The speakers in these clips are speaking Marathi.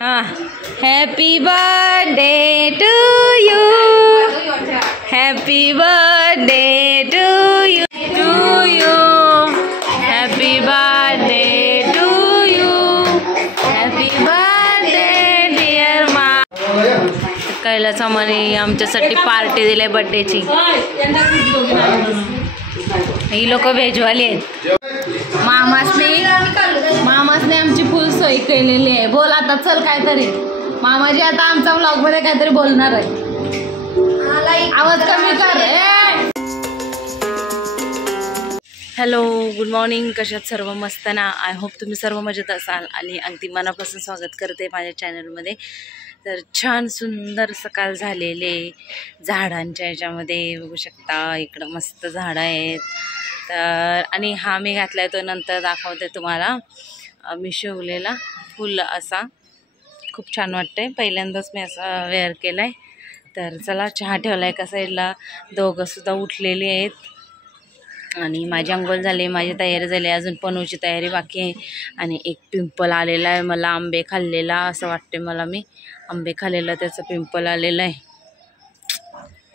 हाँ, happy birthday to you, happy birthday to you, happy birthday to you, happy birthday dear मा। कैलास आम्हाला आमच्यासाठी पार्टी दिली बर्थडेची। ही लोक भेजवाली आहेत। मामासने आमची फुल सोय केलेली आहे। बोल आता चल काहीतरी। मामाजी आता आमचा व्लॉग मध्ये काहीतरी बोलणार आहे। आवाज कमी कर। Hello, good morning. कशात सर्व मस्त ना? आय होप तुम्ही सर्व मजेत असाल आणि अगदी मनापासून स्वागत करते माझ्या चॅनलमध्ये। तर छान सुंदर सकाळ झालेले झाडांच्या ह्याच्यामध्ये बघू शकता। इकडं मस्त झाडं आहेत। तर आणि हा मी घातला आहे तो नंतर दाखवते तुम्हाला। मी शिवलेला फुल असा खूप छान वाटते। पहिल्यांदाच मी असा वेअर केला आहे। तर चला, चहा ठेवला आहे एका साईडला। दोघंसुद्धा उठलेली आहेत आणि माझी अंघोळ झाली, माझी तयारी झाली। अजून पनूची तयारी बाकी आहे। आणि एक पिंपल आलेला आहे मला। आंबे खाल्लेला असं वाटते मला, मी आंबे खाल्लेला त्याचं पिंपल आलेलं आहे।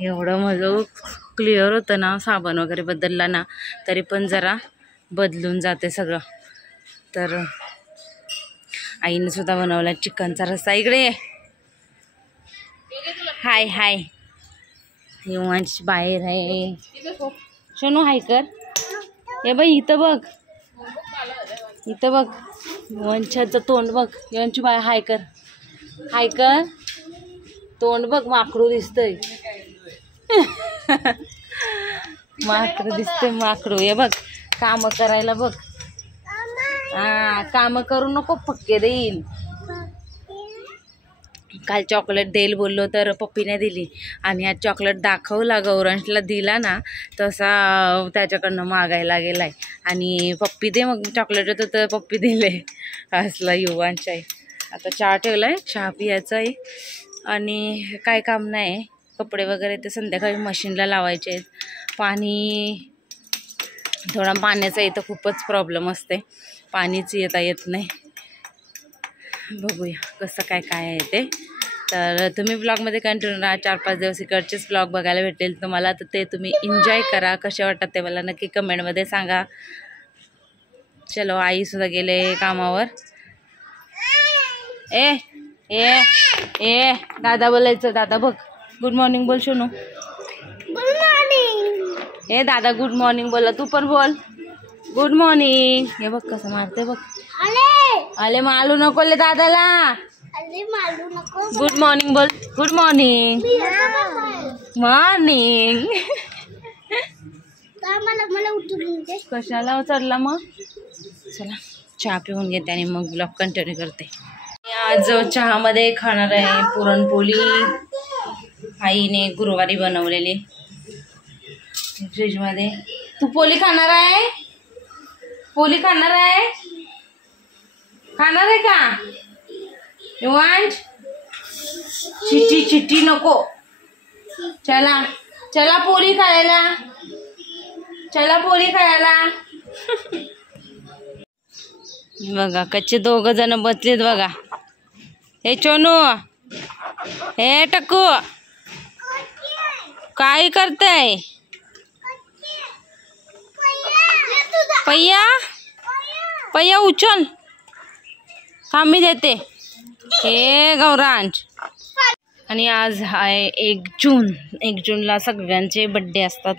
एवढं माझं क्लिअर होतं ना, साबण वगैरे बदलला ना तरी पण जरा बदलून जाते सगळं। तर आईने सुद्धा बनवला चिकनचा रस्सा। इकडे हाय हाय, युवांश बाहेर आहे। शनू हाय कर। हे बाई इथं बघ, इथं बघ, युवांशाचं तोंड बघ। युवांची बाय हाय कर, हाय कर, तोंड बघ माकडू दिसतंय। माकडू दिसतंय, माकडू। हे बघ काम करायला बघ। हा, काम करू नको, पक्के देईल। काल चॉकलेट देईल बोललो तर पप्पीने दिली आणि आज चॉकलेट दाखवला गौरांशला दिला ना तसा त्याच्याकडनं मागायला गेलाय आणि पप्पी दे मग चॉकलेट होतं तर पप्पी दिले असला युवांश आहे। आता चहा ठेवलाय, चहा पियाचा आहे आणि काय काम नाही। कपडे वगैरे ते संध्याकाळी मशीनला लावायचे आहेत। पाणी थोडा पाण्याचा इथं खूपच प्रॉब्लेम असते, पाणीच येत नाही। बघूया कसं काय आहे ते। तर तुम्ही ब्लॉगमध्ये कंटिन्यू राहा। 4-5 दिवस इकडचेच ब्लॉग बघायला भेटेल तुम्हाला। तर ते तुम्ही एन्जॉय करा। कसे वाटतात ते मला नक्की कमेंटमध्ये सांगा। चलो, आईसुद्धा गेले कामावर। ए ए ए दादा बोलायचं। दादा बघ, गुड मॉर्निंग बोल शोनू। Good morning. ए दादा गुड मॉर्निंग बोला, तू पण बोल गुड मॉर्निंग। हे बघ कसं मारते बघ। आले मालू नको ले दादाला। गुड मॉर्निंग बोल, गुड मॉर्निंग मॉर्निंग। कशाला उचलला मग? चला चहा पिऊन घेते आणि मग ब्लॉग कंटिन्यू करते। आज चहामध्ये खाणार आहे पुरणपोळी। आईने गुरुवारी बनवलेली फ्रीजमध्ये। तू पोळी खाणार आहे? पोळी खाणार आहे? खाणार आहे का युवांश? चिट्टी चिट्टी नको। चला चला पोळी खायला, चला पोळी खायला। बघा कच्चे 2 जण बसलेत बघा। हे चोनू, हे टक्कू, काय करताय? पय्या पय्या उचल, थांब मी देते। हे गौरांश। आणि आज आहे 1 जून। 1 जूनला सगळ्यांचे बड्डे असतात।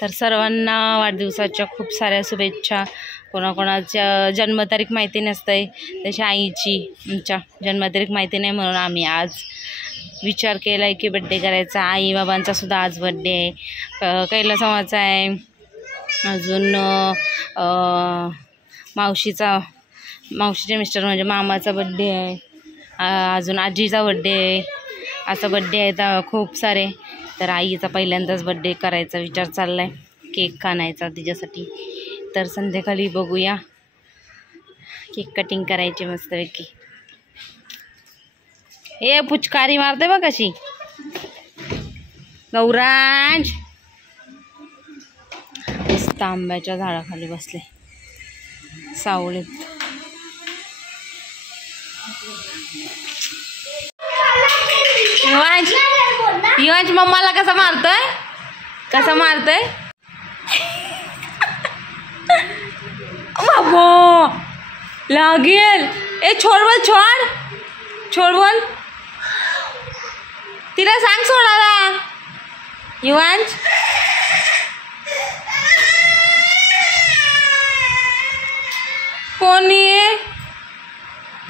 तर सर्वांना वाढदिवसाच्या खूप साऱ्या शुभेच्छा। कोणाकोणाच्या जन्मतारीख माहिती नसते, तशी आईची आमच्या जन्मतारीख माहिती नाही म्हणून आम्ही आज विचार केला आहे की बड्डे करायचा। आई बाबांचा सुद्धा आज बड्डे आहे, कैलासमाचा आहे, अजून मावशीचे मिस्टर म्हणजे मामाचा बड्डे आहे, अजून आजीचा बड्डे आहे, असा बड्डे आहेत खूप सारे। तर आईचा पहिल्यांदाच बड्डे करायचा विचार चालला आहे, केक आणायचा तिच्यासाठी। तर संध्याकाळी बघूया, केक कटिंग करायची मस्तपैकी। हे पुचकारी मारते बघ कशी गौरांश। मस्त आंब्याच्या झाडाखाली बसले सावलीत। युवांश मम्माला कसा मारतोय, कसा मारतोय बाबो लागेल. ए छोड बोल, छोड बोल, तिला सांग सोडायला. युवांश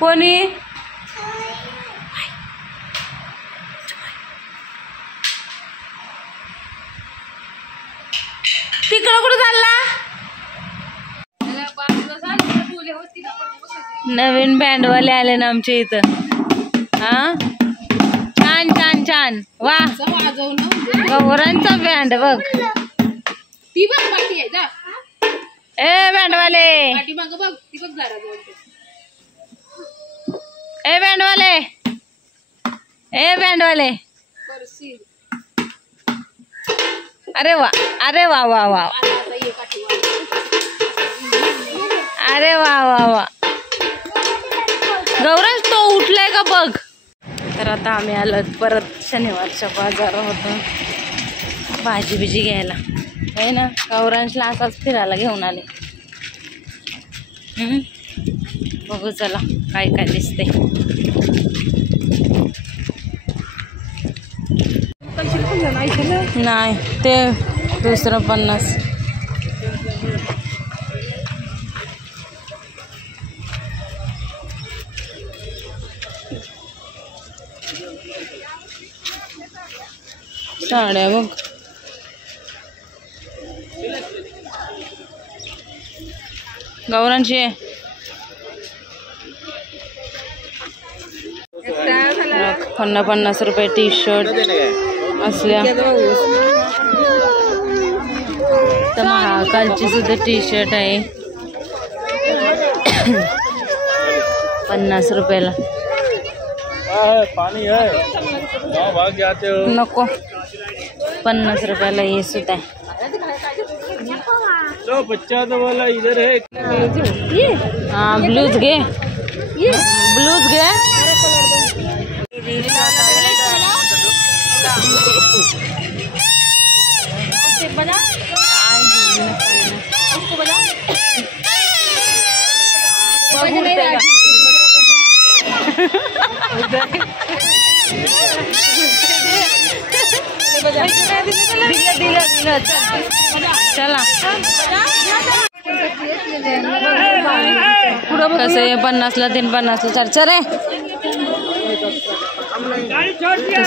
कोणी तिकडं कुठं चालला. नवीन बँडवाले आले ना आमच्या इथं. हा छान छान छान. वा गौरांचा बँड बघ. ए बँडवाले, ए बँडवाले, ए बँडवाले. अरे वा, अरे वा वा वा, अरे वा वा वा. गौरांश तो उठलाय का बघ. तर आता आम्ही आलो परत शनिवारच्या बाजारामधून भाजी बिजी घ्यायला आहे ना. गौरांशला असाच फिरायला घेऊन आले. बघू चला काय काय दिसते. नाही ते दुसरं 50. साड्या बघ. गौरांची 50 रुपये टी शर्ट असल्या. तर महाकालची सुद्धा टी शर्ट आहे 50 रुपयाला. नको 50 रुपयाला हे सुद्धा आहे. बच्चा तो वाला इधर है. हाँ ब्लूज घे, ब्लूज घे. चला कसं आहे 50ला 3, 50ला 4. चल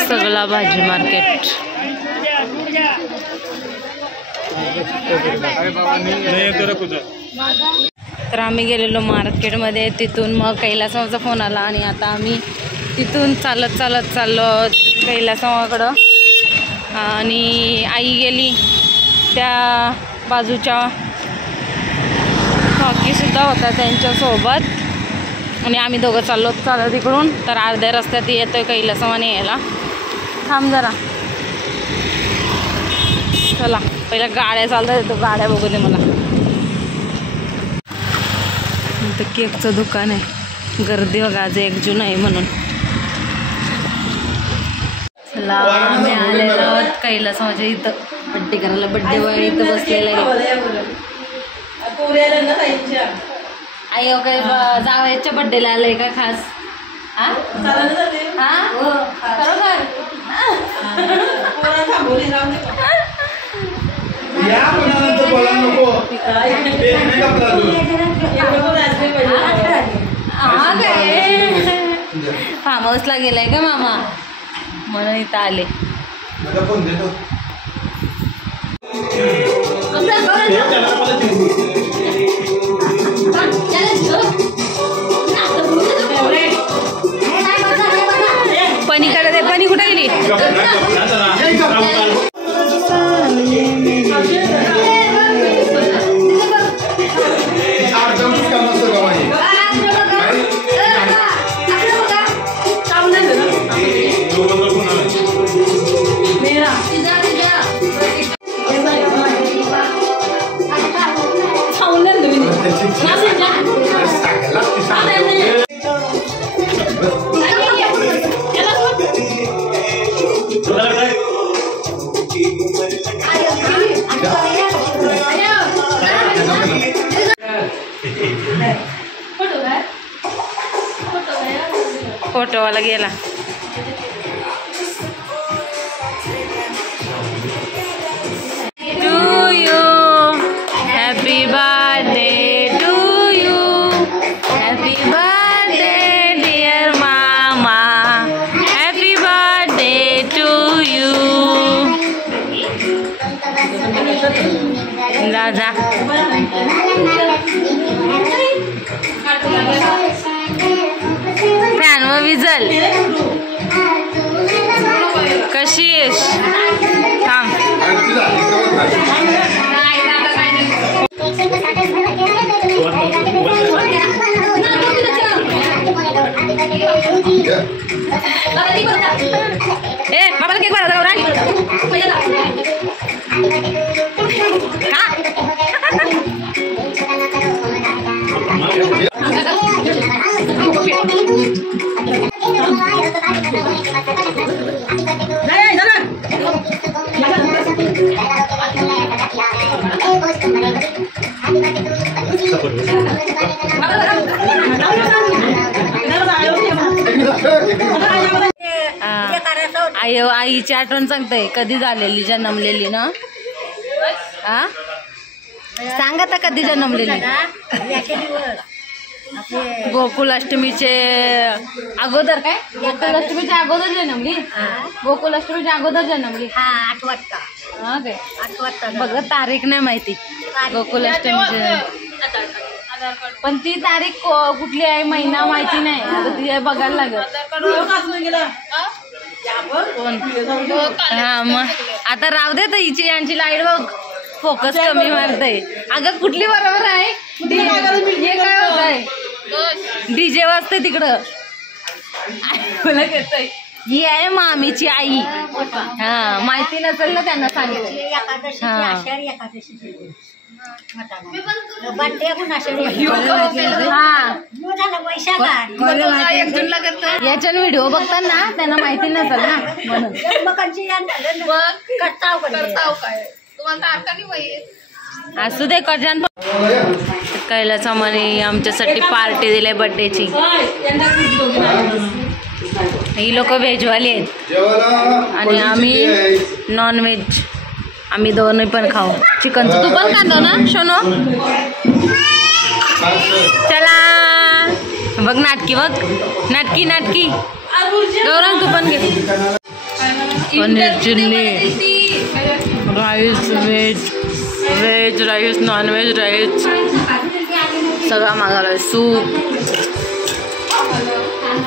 सगळा भाजी मार्केट. तर आम्ही गेलेलो मार्केटमध्ये. तिथून मग कैलासमाचा फोन आला आणि आता आम्ही तिथून चालत चाललो कैलासमाकडं. आणि आई गेली त्या बाजूच्या काकीसुद्धा होता त्यांच्यासोबत. आणि आम्ही दोघं चालत इकडून. तर अर्ध्या रस्त्यात येतोय कैलासमाने यायला. थांब जरा. चला पहिल्या गाड्या चालतात येतो. गाड्या बघू दे मला. इथं केकचं दुकान आहे. गर्दी बघा आज 1 जून आहे म्हणून. चला आम्ही आलेलो आहोत कैलासमाच्या इथं बड्डे करायला. बड्डे बॉय इथं बसलेला आहे. आई काय जावयाच्या बड्डेला आलंय का खास. हा खरोखर. फार्म हाऊसला गेलाय का मामा म्हणून इथं आले. पनीकडे दे. पनी कुठे गेली. फोटोवाला गेला. To you happy birthday to you happy birthday dear मामा हॅपी बर्थडे टू यू. जा जा फॅन व विजल. कशी येस थांब. ए बाबाला केक बनवता आयो आईची आठवण सांगताय कधी झालेली जन्मलेली ना. हा सांगा आता कधी जन्मलेली. गोकुलाष्टमीचे अगोदर काय गोकुलाष्टमीच्या अगोदर जन्मली. गोकुलाष्टमीच्या अगोदर जन्मली. हा ते बघ तारीख नाही माहिती गोकुलाष्टमीची. पण ती तारीख कुठली आहे महिना माहिती नाही. आता ती बघायला लागेल. हा मग आता राहू दे तर हिची यांची लाईट बघ फोकस कमी मारतय. अगं कुठली बरोबर आहे. हे काय होत आहे डीजे वाजते तिकडं. मला घेतय ही आहे मामीची आई. हा माहिती नसेल ना त्यांना सांगितलं. याच्या व्हिडिओ बघताना त्यांना माहिती नसेल ना म्हणून. असू दे करजान. कैलास आम्हाला आमच्यासाठी पार्टी दिली बर्थडेची. ही लोक व्हेजवाली आहेत आणि आम्ही नॉन व्हेज. आम्ही दोन्ही पण खाऊ. चिकनचं तू पण खातो ना शोनो. चला बघ नाटकी बघ नाटकी नाटकी. गौरंग तू पण घे. Paneer chilli rice veg veg rice non veg rice सगळं मागवलं. सूप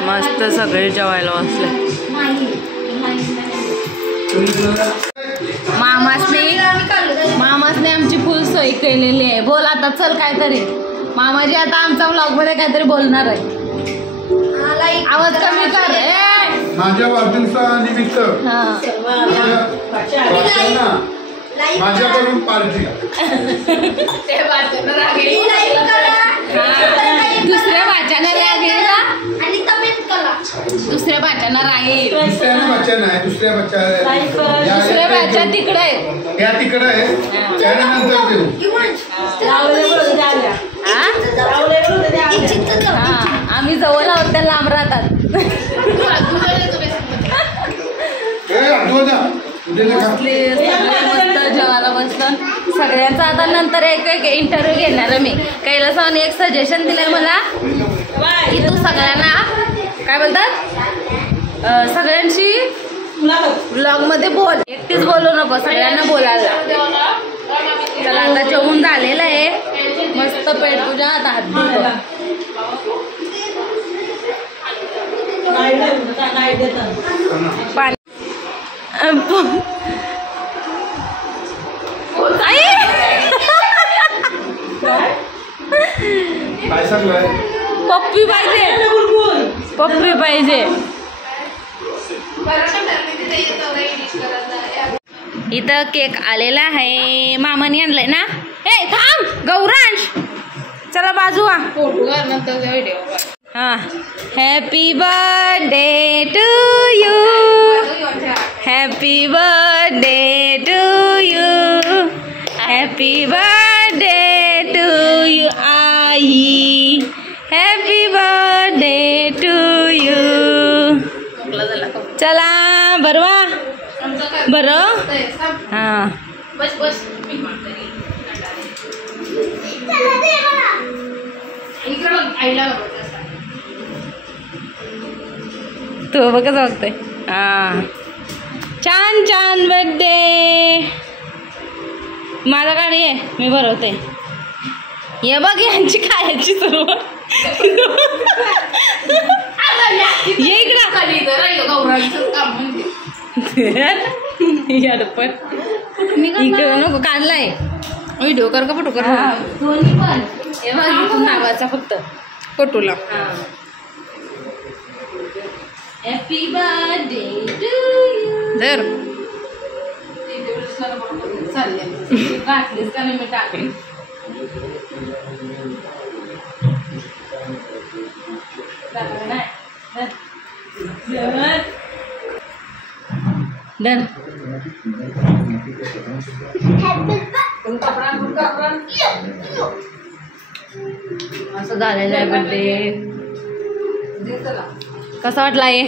मस्त सगळे जेवायला बसले. मामासने आमची फुल सोय केलेली आहे. बोल आता चल काहीतरी. मामाजी आता आमच्या व्लॉग मध्ये काहीतरी बोलणार आहे. आवाज कमी कर. माझ्या वाढदिवसानिमित्त माझ्याकडून पार्टी. दुसऱ्या वाचना लागेल का. दुसऱ्या वाचना राहील. दुसऱ्या वाचा तिकडे आहे. या तिकडे आहे. त्यानंतर देऊ. आम्ही जवळ आहोत त्या लांब राहतात. मस्त जेवायला बसलं सगळ्यांचं. आता नंतर एक एक इंटरव्ह्यू घेणार आहे मी. कैलासाने एक सजेशन दिलंय मला की तू सगळ्यांना काय बोलतात सगळ्यांशी ब्लॉग मध्ये बोल. एकटीच बोलू नको सगळ्यांना बोलायला. चला आता जेवून झालेलं आहे. मस्त पेट पूजा. आता हात धुतो. पाणी पप्पी पाहिजे. पप्पी पाहिजे. इथं केक आलेला आहे. मामाने आणलाय ना. ए थांब गौरांश. चला बाजू हा. Happy birthday to you. Happy birthday to you. Happy birthday to you आई. Happy birthday to you. चला भरवा बरं हा बस बस इकडे बघ आईला तू बघ कसं बघतोय हा छान छान बर्थडे माझा गाडी आहे मी भरवते ये बघ यांची खायची सुरुवात ये इकडं इकडं नको काढलाय व्हिडिओ कर का फोटो कर दोन्ही पण हे बघ इथून नावाचा फक्त फोटोला हॅपी बर्थडे टू यू जर घातलीस का नाही मी टाकली डन असं झालेलं आहे बर्थडे कसा वाटला आहे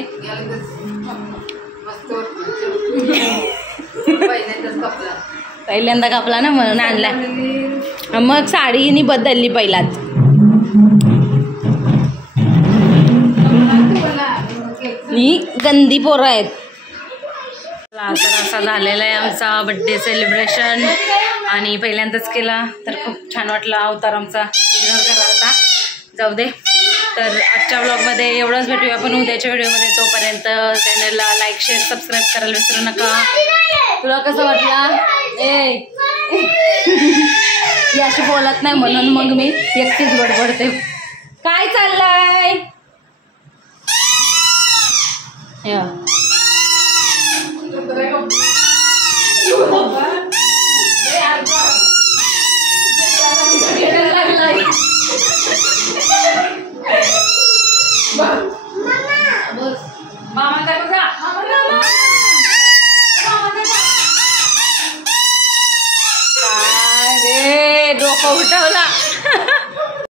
पहिल्यांदा कापला ना म्हणून आणला मग साडीनी बदलली पहिलाच ही गंदी पोरं आहेत तर असा झालेला आहे आमचा बड्डे सेलिब्रेशन आणि पहिल्यांदाच केला तर खूप छान वाटला अवतार आमचा इग्नोर करा होता जाऊ दे तर आजच्या ब्लॉगमध्ये एवढंच भेटूया आपण उद्याच्या व्हिडिओमध्ये तोपर्यंत चॅनलला लाईक शेअर सबस्क्राईब करायला विसरू नका तुला कसं वाटलं ही अशी बोलत नाही म्हणून मग मी एकटीच बडबडते काय चाललंय मामा काय बघा काय रे डोकं उठवला